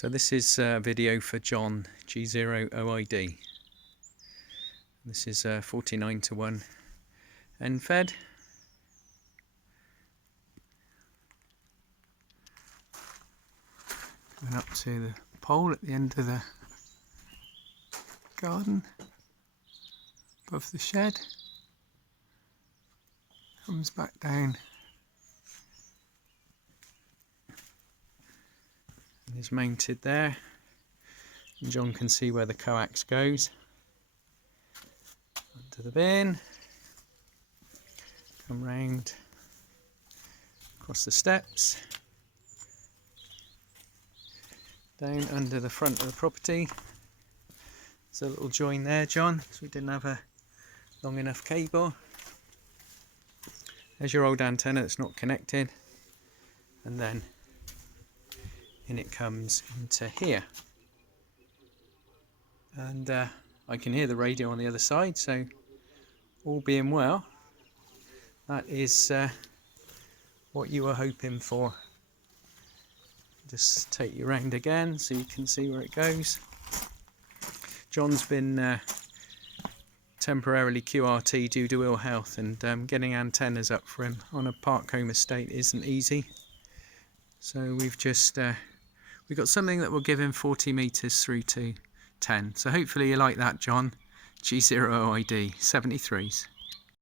So this is a video for John G0OID. This is 49 to 1 end fed. Going up to the pole at the end of the garden, above the shed. Comes back down and is mounted there. And John can see where the coax goes. Onto the bin, come round across the steps, down under the front of the property. There's a little join there, John, because we didn't have a long enough cable. There's your old antenna that's not connected, and then in it comes into here. And I can hear the radio on the other side, so all being well, that is what you were hoping for. Just take you round again so you can see where it goes. John's been temporarily QRT due to ill health, and getting antennas up for him on a park home estate isn't easy. So we've got something that will give him 40 metres through to 10. So hopefully you like that, John. G0OID 73s.